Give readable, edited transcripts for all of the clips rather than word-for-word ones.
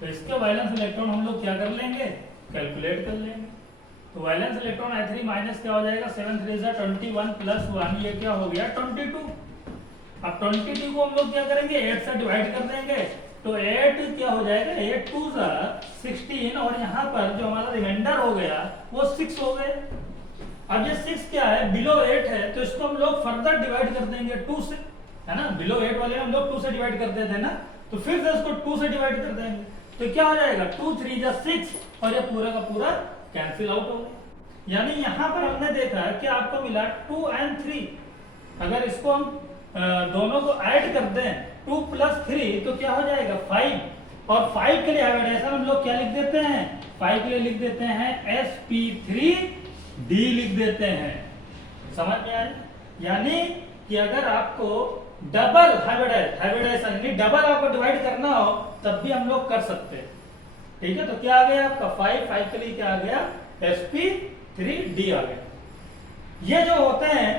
तो इसके valence electron हम लोग क्या कर लेंगे, कैलकुलेट कर लेंगे। तो वैलेंस इलेक्ट्रॉन I3 माइनस क्या हो जाएगा, 7 3 21 प्लस 1, ये क्या हो गया 22। अब 22 को हम लोग क्या करेंगे, 8 से डिवाइड कर देंगे, तो 8 क्या हो जाएगा, 8 2 16, और यहाँ पर जो हमारा रिमाइंडर हो गया वो 6 हो गए। अब ये 6 क्या है, बिलो 8 है, तो इसको हम लोग फर्दर डिवाइड कर देंगे 2 से, है ना। बिलो 8 वाले हम लोग 2 से डिवाइड करते थे ना, तो फिर से इसको 2 से डिवाइड कर देंगे, तो क्या हो जाएगा 2 3 6, और ये पूरा का पूरा कैंसिल आउट हो गया। यानी यहाँ पर हमने देखा कि आपको मिला 2 और 3। अगर इसको हम दोनों को ऐड कर दें 2 + 3 तो क्या हो जाएगा 5, और 5 के लिए हाइब्रिडाइजेशन हम लोग क्या लिख देते हैं, 5 के लिए लिख देते हैं sp3d लिख देते हैं। समझ में आया? यानी कि अगर आपको डबल हाइब्रिडाइजेशन यानी डबल आपको डिवाइड करना हो तब भी हम लोग कर सकते हैं। ठीक है, तो क्या आ गया आपका 5 के लिए क्या आ गया sp3d आ गया। ये जो होते हैं,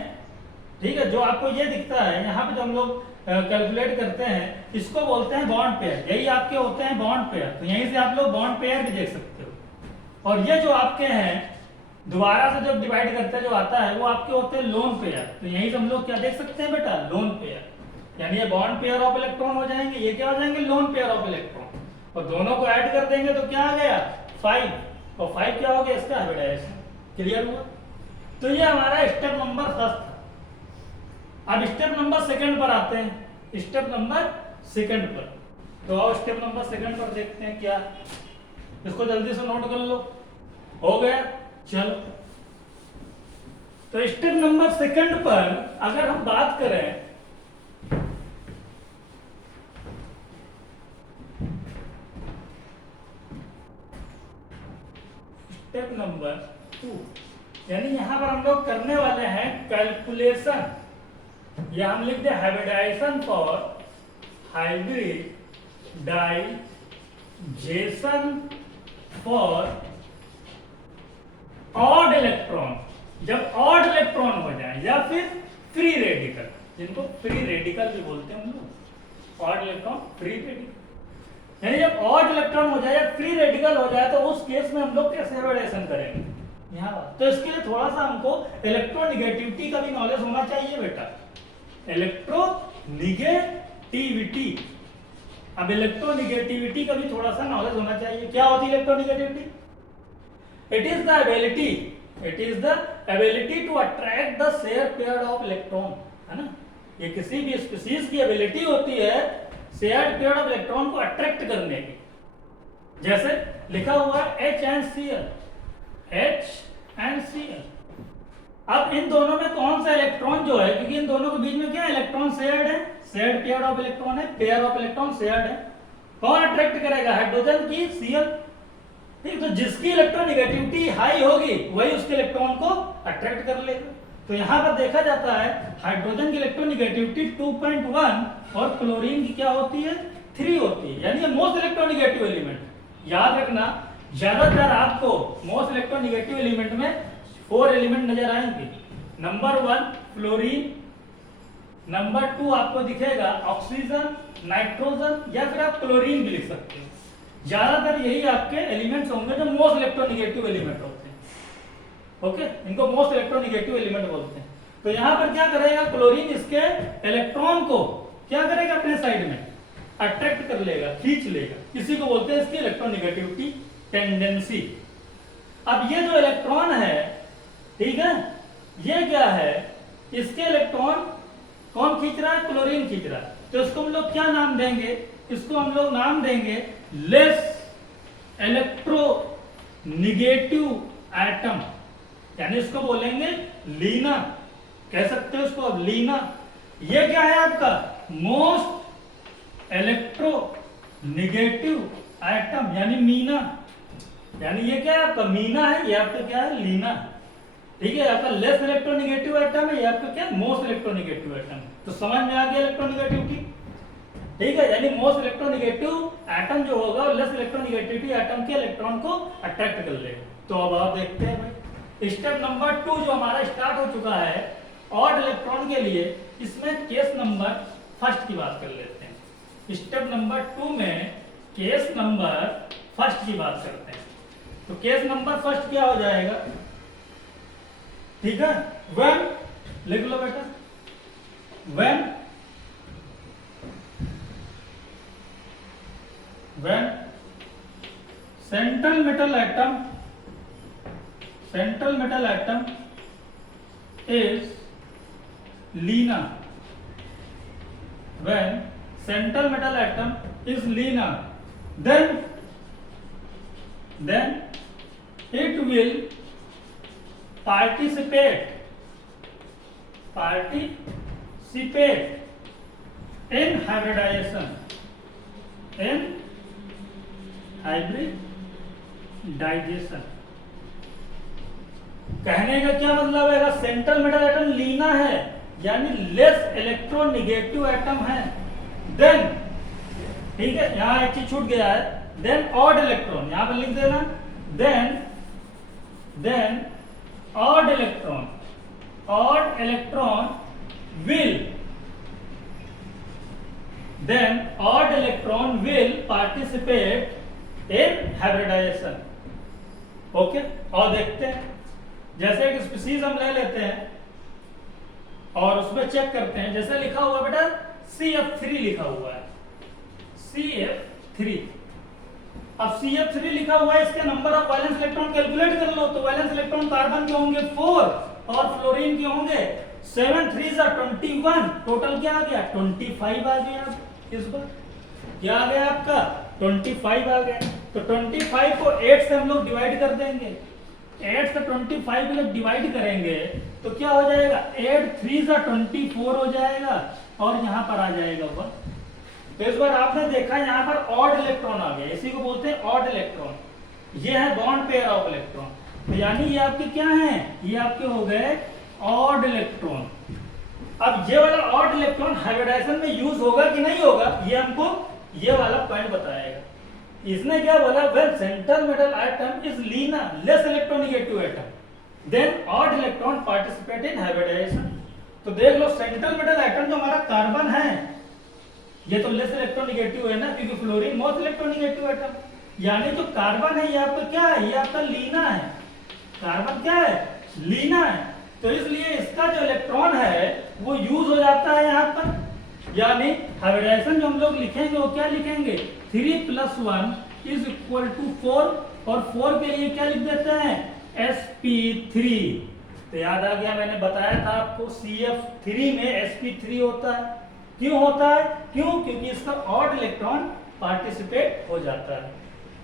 ठीक है, जो आपको ये दिखता है यहाँ पे जो हम लोग कैलकुलेट करते हैं, इसको बोलते हैं बॉन्ड पेयर। यही आपके होते हैं बॉन्ड पेयर, तो यहीं से आप लोग बॉन्ड पेयर भी देख सकते हो। और ये जो आपके हैं दोबारा से जब डिवाइड करते हैं जो आता है वो आपके होते हैं लोन पेयर, तो यहीं से हम लोग क्या देख सकते हैं बेटा, लोन पेयर। यानी ये बॉन्ड पेयर ऑफ इलेक्ट्रॉन हो जाएंगे, ये क्या हो जाएंगे, लोन पेयर ऑफ इलेक्ट्रॉन। और दोनों को ऐड कर देंगे तो क्या आ गया 5, और 5 क्या हो गया इसका हाइब्रिडाइजेशन। क्लियर हुआ? तो ये हमारा स्टेप नंबर 10 था। अब स्टेप नंबर 2 पर आते हैं, स्टेप नंबर 2 पर। तो आओ स्टेप नंबर 2 पर देखते हैं क्या, इसको जल्दी से नोट कर लो। हो गया, चलो। तो स्टेप नंबर 2 पर अगर हम बात करें, स्टेप नंबर 2, यानी यहां पर हम लोग करने वाले हैं कैलकुलेशन, या हम लिखते हैं hybridization for hybridization for odd electron. जब ऑड इलेक्ट्रॉन हो जाए या फिर फ्री रेडिकल, जिनको फ्री रेडिकल भी बोलते हैं हम लोग, ऑड इलेक्ट्रॉन फ्री रेडिकल, यानी जब ऑड इलेक्ट्रॉन हो जाए या फ्री रेडिकल हो जाए तो उस केस में हम लोग कैसे हाइब्रिडाइजेशन करेंगे यहाँ बात। तो इसके लिए थोड़ा सा हमको इलेक्ट्रोनिगेटिविटी का भी नॉलेज होना चाहिए बेटा, इलेक्ट्रोनिगेटिविटी। अब इलेक्ट्रोनिगेटिविटी का भी थोड़ा सा नॉलेज होना चाहिए। क्या होती है electronegativity? It is the ability to attract the share pair of electron, है ना। ये किसी भी स्पीशीज की एबिलिटी होती है शेयर्ड पेयर ऑफ इलेक्ट्रॉन को अट्रैक्ट करने की। जैसे लिखा हुआ है HNCl। अब इन दोनों में कौन सा इलेक्ट्रॉन जो है, क्योंकि इन दोनों के बीच में क्या इलेक्ट्रॉन शेयर्ड है, शेयर्ड पेयर ऑफ इलेक्ट्रॉन है, पेयर ऑफ इलेक्ट्रॉन शेयर्ड है। कौन अट्रैक्ट करेगा, हाइड्रोजन की Cl। ठीक, तो जिसकी इलेक्ट्रोनिगेटिविटी हाई होगी वही उसके इलेक्ट्रॉन को अट्रैक्ट कर लेगा। तो यहाँ पर देखा जाता है हाइड्रोजन की इलेक्ट्रोनिगेटिविटी 2.1 और क्लोरीन की क्या होती है 3 होती है, यानी ये मोस्ट इलेक्ट्रोनिगेटिव एलिमेंट। याद रखना, ज्यादातर आपको मोस्ट इलेक्ट्रोनिगेटिव एलिमेंट में 4 एलिमेंट नजर आएंगे। नंबर 1 फ्लोरीन, नंबर 2 आपको दिखेगा ऑक्सीजन, नाइट्रोजन, या फिर आप क्लोरीन भी लिख सकते हो। ज्यादातर यही आपके एलिमेंट्स होंगे जो मोस्ट इलेक्ट्रोनिगेटिव एलिमेंट होते हैं। ओके, इनको मोस्ट इलेक्ट्रोनिगेटिव एलिमेंट बोलते हैं। तो यहां पर क्या करेगा, क्लोरीन इसके इलेक्ट्रॉन को क्या करेगा, अपने साइड में अट्रैक्ट कर लेगा, खींच लेगा। इसी को बोलते हैं इसकी इलेक्ट्रोनिगेटिविटी टेंडेंसी। अब ये जो इलेक्ट्रॉन है, ठीक है, ये क्या है, इसके इलेक्ट्रॉन कौन खींच रहा है, क्लोरीन खींच रहा है। तो इसको हम लोग क्या नाम देंगे, इसको हम लोग नाम देंगे लेस इलेक्ट्रोनिगेटिव एटम, यानी इसको बोलेंगे लीना, कह सकते हो इसको अब लीना। ये क्या है आपका मोस्ट इलेक्ट्रोनिगेटिव एटम, यानी मीना। यानी ये क्या है आपका मीना है, ये आपका क्या है लीना। ठीक है, आपका लेस इलेक्ट्रोनिगेटिव एटम है, ये आपका क्या मोस्ट इलेक्ट्रोनिगेटिव एटम। तो समझ में आ गया इलेक्ट्रोनिगेटिविटी। ठीक है, यानी मोस्ट इलेक्ट्रोनिगेटिव एटम जो होगा वो लेस इलेक्ट्रोनिगेटिविटी एटम के इलेक्ट्रॉन को अट्रैक्ट कर लेगा। तो अब आप देखते हैं भाई स्टेप नंबर 2 जो हमारा स्टार्ट हो चुका है ऑड इलेक्ट्रॉन के लिए, इसमें केस नंबर 1 की बात कर लेते हैं। स्टेप नंबर 2 में केस नंबर फर्स्ट की बात करते हैं। तो केस नंबर फर्स्ट क्या हो जाएगा, ठीक है, व्हेन, लिख लो बेटा, when central metal atom is linear, when central metal atom is linear, then it will participate in hybridization, कहने का क्या मतलब है, सेंट्रल मेटल एटम लीना है यानी लेस इलेक्ट्रोनिगेटिव एटम है, देन, ठीक है, यहां एक चीज छूट गया है, देन ऑड इलेक्ट्रॉन, यहां पर लिख देना, then odd electron will participate in hybridization. Okay, और देखते हैं, जैसे एक स्पीसीज हम ले लेते हैं और उसमें चेक करते हैं, जैसे लिखा हुआ बेटा CF3 लिखा हुआ है, CF3। अब CF3 लिखा हुआ है, इसके number of valence electron calculate कर लो। तो वैलेंस इलेक्ट्रॉन कार्बन के होंगे 4 और फ्लोरीन के होंगे 7 3 21, टोटल क्या आ गया 25 आ गया। इस बार क्या आ गया आपका 25 आ गया। तो 25 को 8 से हम लोग डिवाइड कर देंगे, 8 से 25 को जब डिवाइड करेंगे तो क्या हो जाएगा 8 3 24 हो जाएगा और यहाँ पर आ जाएगा 1। तो इस बार आपने देखा यहाँ पर ऑड इलेक्ट्रॉन आ गया, इसी को बोलते हैं ऑड इलेक्ट्रॉन। ये है बॉन्ड पेयर ऑफ इलेक्ट्रॉन, तो यानी ये आपके क्या हैं, ये आपके हो गए ऑड इलेक्ट्रॉन। अब ये वाला ऑड इलेक्ट्रॉन हाइब्रिडाइजेशन में यूज होगा कि नहीं होगा, ये हमको ये वाला पॉइंट बताएगा। इसने क्या बोला, when central metal atom is leaner less electronegative atom then odd electron participate in hybridization. तो देख लो सेंट्रल मेटल एटम जो हमारा कार्बन है ये तो लेस इलेक्ट्रोनेगेटिव है ना, क्योंकि फ्लोरीन मोस्ट इलेक्ट्रोनेगेटिव एटम, यानी जो कार्बन है ये आपका क्या है, ये आपका लीना है। कार्बन क्या है, लीना है। तो इसलिए इसका जो इलेक्ट्रॉन है वो यूज हो जाता है यहाँ पर, यानी हाइब्रिडाइजेशन जो हम लोग लिखेंगे वो क्या लिखेंगे 3 + 1 = 4 और 4 के लिए क्या लिख देते हैं sp3। तो याद आ गया, मैंने बताया था आपको CF3 में sp3 होता है। क्यों होता है, क्यों, क्योंकि इसका ऑड इलेक्ट्रॉन पार्टिसिपेट हो जाता है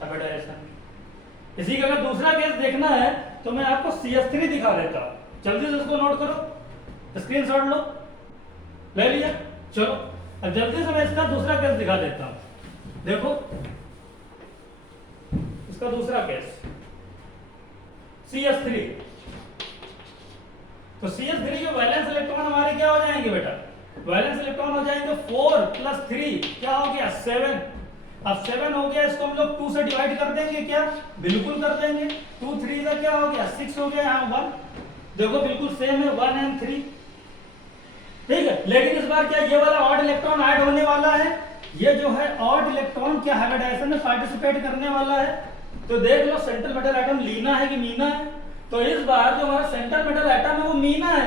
हाइब्रिडाइजेशन। इसी का अगर दूसरा केस देखना है तो मैं आपको CH3 दिखा देता हूं, जल्दी से इसको नोट करो, स्क्रीनशॉट लो, ले लिया, चलो अब जल्दी से मैं इसका दूसरा केस दिखा देता हूं। देखो इसका दूसरा केस CH3। तो CH3 के वैलेंस इलेक्ट्रॉन हमारे क्या हो जाएंगे बेटा, वैलेंस इलेक्ट्रॉन हो जाएंगे 4 + 3 क्या हो गया 7। अब 7 हो गया, इसको हम लोग 2 से डिवाइड कर देंगे क्या, बिल्कुल कर देंगे। 2 3 का क्या हो गया 6 हो गया, यहाँ 1, देखो बिल्कुल सेम है 1 और 3, ठीक है। लेकिन इस बार क्या ये वाला ऑड इलेक्ट्रॉन ऐड होने वाला है, ये जो है ऑड इलेक्ट्रॉन क्या हाइब्रिडाइजेशन में पार्टिसिपेट करने वाला है। तो देख लो सेंट्रल मेटल एटम लीना है कि मीना है, तो इस बार जो हमारा सेंट्रल मेटल एटम है वो मीना है,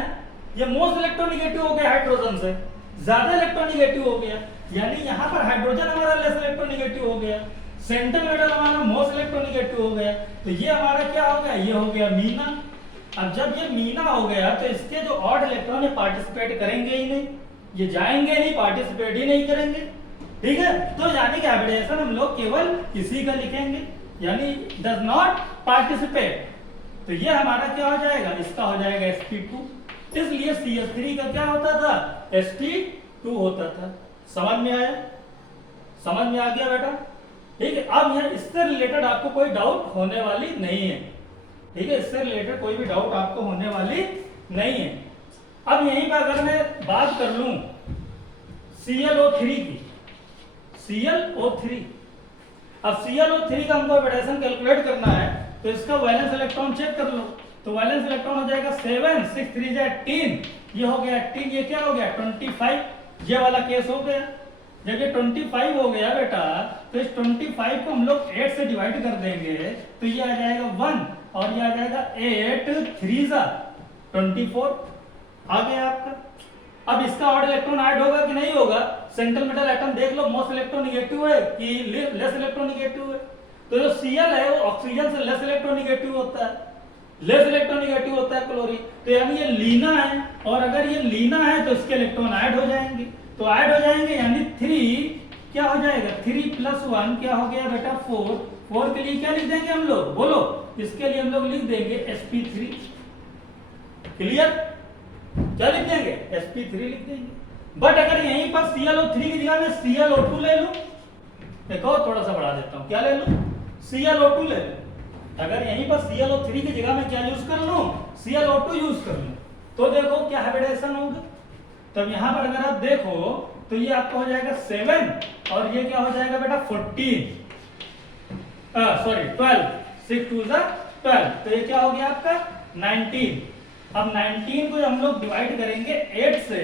ये मोस्ट इलेक्ट्रोनेगेटिव हो गया, हाइड्रोजन से ज्यादा इलेक्ट्रोनेगेटिव हो गया, यानी यहाँ पर हाइड्रोजन हमारा लेस इलेक्ट्रोनेगेटिव हो गया, सेंट्रल मेटल हमारा मोस्ट इलेक्ट्रोनेगेटिव हो गया। तो ये हमारा क्या हो गया, ये हो गया मीना। अब जब ये मीना हो गया तो इसके जो ऑड इलेक्ट्रॉन है पार्टिसिपेट करेंगे ही नहीं, ये जाएंगे नहीं, पार्टिसिपेट ही नहीं करेंगे, ठीक है। तो यानी कि हाइब्रिडाइजेशन हम लोग केवल इसी का लिखेंगे, यानी डज नॉट पार्टिसिपेट। तो ये हमारा क्या हो जाएगा, इसका हो जाएगा sp2। इसलिए CH3 का क्या होता था sp2 होता था। समझ में आया, समझ में आ गया बेटा, ठीक है। अब यहाँ इससे रिलेटेड आपको कोई डाउट होने वाली नहीं है, ठीक है, इससे रिलेटेड कोई भी डाउट आपको होने वाली नहीं है। अब यहीं पर अगर मैं बात कर लूं ClO3 की, ClO3, अब ClO3 का हमको हाइब्रिडाइजेशन कैलकुलेट करना है तो इसका वैलेंस इलेक्ट्रॉन चेक कर लो। तो वैलेंस इलेक्ट्रॉन हो जाएगा 7 6 3 18, ये हो गया 18, ये क्या हो गया 25, ये वाला केस हो गया। जब ये 25 हो गया बेटा, तो इस 25 को हम लोग 8 से डिवाइड कर देंगे, तो ये आ जाएगा 1 और ये आ जाएगा 8 3 जा 24 आ गया आपका। अब इसका ऑड इलेक्ट्रॉन ऐड होगा कि नहीं होगा? सेंट्रल मेटल एटम देख लो, मोस्ट इलेक्ट्रोनेगेटिव है कि लेस इलेक्ट्रोनेगेटिव है? तो जो Cl है वो ऑक्सीजन से लेस इलेक्ट्रोनेगेटिव होता है, लेस इलेक्ट्रोनेगेटिव होता है क्लोरीन। तो यानी ये लीना है, और अगर ये लीना है तो इसके इलेक्ट्रॉन ऐड हो जाएंगे, तो ऐड हो जाएंगे यानी 3 क्या हो जाएगा, 3 + 1 क्या हो गया बेटा 4। 4 के लिए क्या लिख देंगे हम लोग, बोलो? इसके लिए हम लोग लिख देंगे sp3। क्लियर? क्या लिख देंगे? sp3 लिख देंगे। बट अगर यहीं पर ClO3 की जगह में ClO2 ले लूं, देखो थोड़ा सा बढ़ा देता हूं, क्या ले लूं? ClO2 ले लूं। अगर यहीं पर ClO3 की जगह में क्या यूज कर लूं, ClO2 यूज कर लूं, तो देखो क्या हाइब्रिडेशन होगा। तब यहां पर अगर आप देखो तो ये आपका हो जाएगा 7 और ये क्या हो जाएगा बेटा 14, सॉरी 12, 6 2 12, तो ये क्या हो गया आपका 19। अब 19 को हम लोग डिवाइड करेंगे 8 से,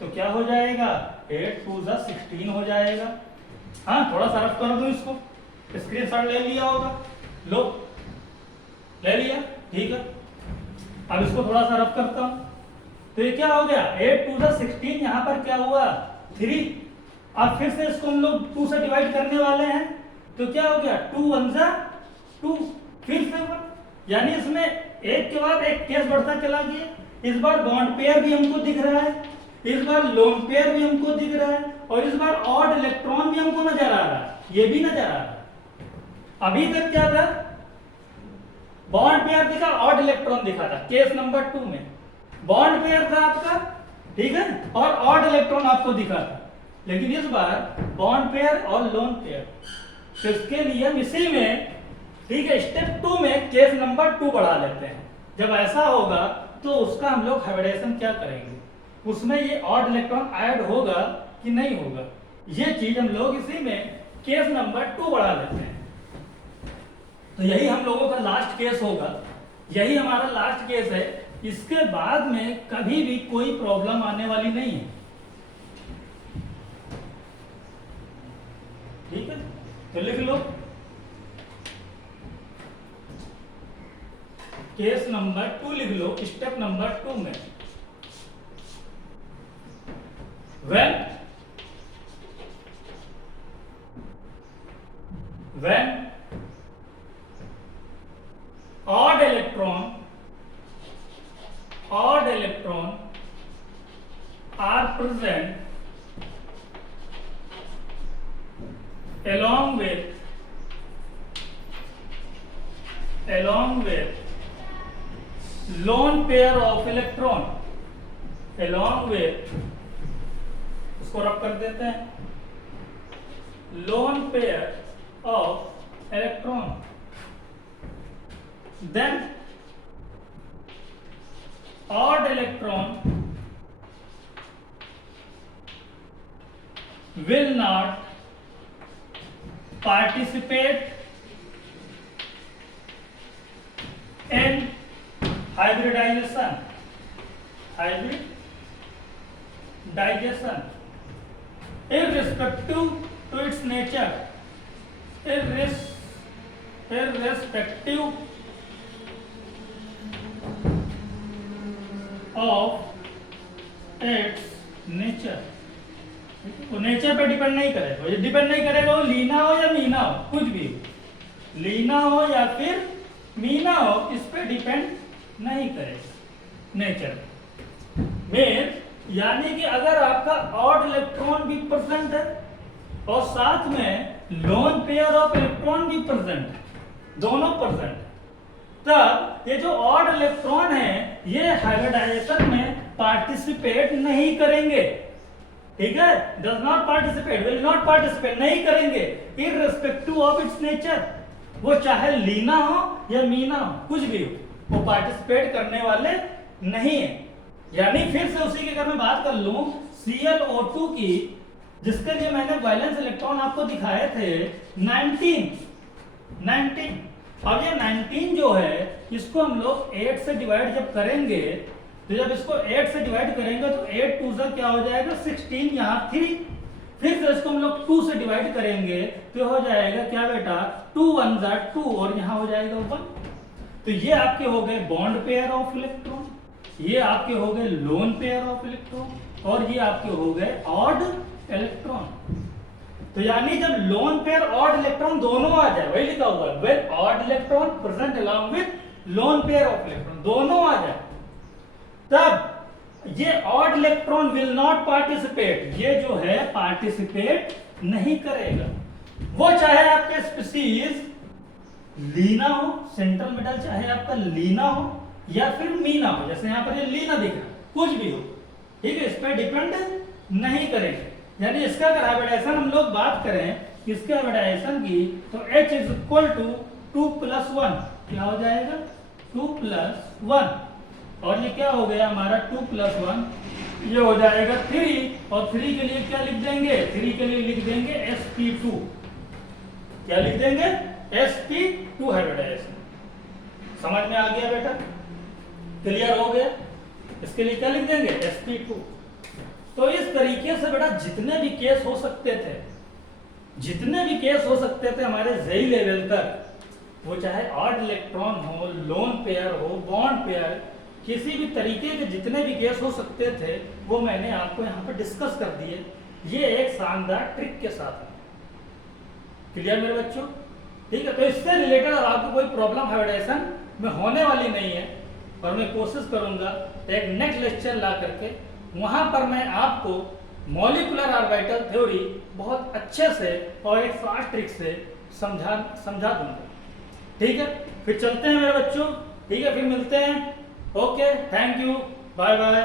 तो क्या हो जाएगा 8 2 16 हो जाएगा। हाँ थोड़ा सा रफ कर दो इसको, स्क्रीनशॉट ले लिया होगा, लो ले लिया, ठीक है। अब इसको थोड़ा सा रफ करता हूं, तो ये क्या हो गया 8 2 16, यहां पर क्या हुआ 3। अब फिर से इसको हम लोग 2 से डिवाइड करने वाले हैं, तो क्या हो गया 2 1 2, फिर से 1, यानी इसमें एक के बाद एक केस बढ़ता चला गया। इस बार बॉन्ड पेयर भी हमको दिख रहा है, इस बार लोन पेयर भी हमको दिख रहा है, और इस बार ऑड इलेक्ट्रॉन भी हमको नजर आ रहा है, ये भी नजर आ रहा है। अभी तक क्या था, बॉन्ड पेयर दिखा, ऑड इलेक्ट्रॉन दिखा था केस नंबर 2 में, बॉन्ड पेयर था आपका, ठीक है, और ऑड इलेक्ट्रॉन आपको दिखा था। लेकिन इस बार बॉन्ड पेयर और लोन पेयर, तो इसके लिए हम इसी में, ठीक है, स्टेप 2 में केस नंबर 2 बढ़ा लेते हैं। जब ऐसा होगा तो उसका हम लोग हाइब्रिडेशन क्या करेंगे, उसमें ये ऑड इलेक्ट्रॉन ऐड होगा कि नहीं होगा, ये चीज हम लोग इसी में केस नंबर 2 बढ़ा लेते हैं। तो यही हम लोगों का लास्ट केस होगा, यही हमारा लास्ट केस है। इसके बाद में कभी भी कोई प्रॉब्लम आने वाली नहीं है, ठीक है। तो लिख लो केस नंबर 2, लिख लो स्टेप नंबर 2 में, when odd electron are present along with lone pair of electron, along with, उसको रब कर देते हैं, lone pair of electron, then odd electron will not participate in hybridization irrespective to its nature, irrespective of its nature। वो nature पे depend नहीं करेगा, ये डिपेंड नहीं करेगा वो लीना हो या मीना हो, कुछ भी लीना हो या फिर मीना हो, इस पे डिपेंड नहीं करेगा नेचर में। यानी कि अगर आपका ऑड इलेक्ट्रॉन भी प्रेजेंट है और साथ में लोन पेयर ऑफ इलेक्ट्रॉन भी प्रेजेंट है, दोनों प्रेजेंट, तब ये जो ऑड इलेक्ट्रॉन है ये हाइब्रिडाइजेशन में पार्टिसिपेट नहीं करेंगे, ठीक है, does not participate, will not participate, नहीं करेंगे, इररिस्पेक्टिव ऑफ इट्स नेचर, वो चाहे लीना हो या मीना हो, कुछ भी हो, वो पार्टिसिपेट करने वाले नहीं है। यानी फिर से उसी की अगर मैं बात कर लूं ClO2 की, जिसके लिए मैंने वैलेंस इलेक्ट्रॉन आपको दिखाए थे 19। अब ये 19 जो है इसको हम लोग 8 से डिवाइड जब करेंगे, तो जब इसको 8 से डिवाइड करेंगे तो 8 2 क्या हो जाएगा 16, यहाँ 3, फिर से इसको हम लोग 2 से डिवाइड करेंगे तो हो जाएगा क्या बेटा, 2 1 जा 2 और यहाँ हो जाएगा 1। तो ये आपके हो गए बॉन्ड पेयर ऑफ इलेक्ट्रॉन, ये आपके हो गए लोन पेयर ऑफ इलेक्ट्रॉन और ये आपके हो गए ऑड इलेक्ट्रॉन। तो यानी जब लोन पेयर ऑड इलेक्ट्रॉन दोनों आ जाए, वही लिखा हुआ है when odd electron present along with lone pair of electron, दोनों आ जाए, तब ये odd electron will not participate, ये जो है पार्टिसिपेट नहीं करेगा। वो चाहे आपके स्पीसीज लीना हो, सेंट्रल मेटल चाहे आपका लीना हो या फिर मीना हो, जैसे यहां पर ये लीना दिख रहा है, कुछ भी हो, ठीक है, इस पर डिपेंड नहीं करेंगे। यानी इसका अगर हाइब्रिडाइजेशन हम लोग बात करें इसके हाइब्रिडाइजेशन की, तो H इज इक्वल टू 2 + 1, क्या हो जाएगा 2 + 1, और ये क्या हो गया हमारा 2 + 1, ये हो जाएगा 3, और 3 के लिए क्या लिख देंगे, 3 के लिए लिख देंगे sp2, क्या लिख देंगे sp2 हाइब्रिडाइजेशन। समझ में आ गया बेटा, क्लियर हो गया, इसके लिए क्या लिख देंगे sp2। तो इस तरीके से बेटा जितने भी केस हो सकते थे, जितने भी केस हो सकते थे हमारे जेई लेवल तक, वो चाहे ऑड इलेक्ट्रॉन हो, लोन पेयर हो, बॉन्ड पेयर, किसी भी तरीके के जितने भी केस हो सकते थे वो मैंने आपको यहाँ पे डिस्कस कर दिए, ये एक शानदार ट्रिक के साथ। क्लियर मेरे बच्चों, ठीक है। तो इससे रिलेटेड और आपको कोई प्रॉब्लम हाइब्रिडाइजेशन में होने वाली नहीं है, और मैं कोशिश करूंगा एक नेक्स्ट लेक्चर ला करके वहां पर मैं आपको मॉलिक्यूलर ऑर्बिटल थ्योरी बहुत अच्छे से और एक फास्ट ट्रिक से समझा दूंगा, ठीक है। फिर चलते हैं मेरे बच्चों, ठीक है, फिर मिलते हैं, okay, thank you, bye bye.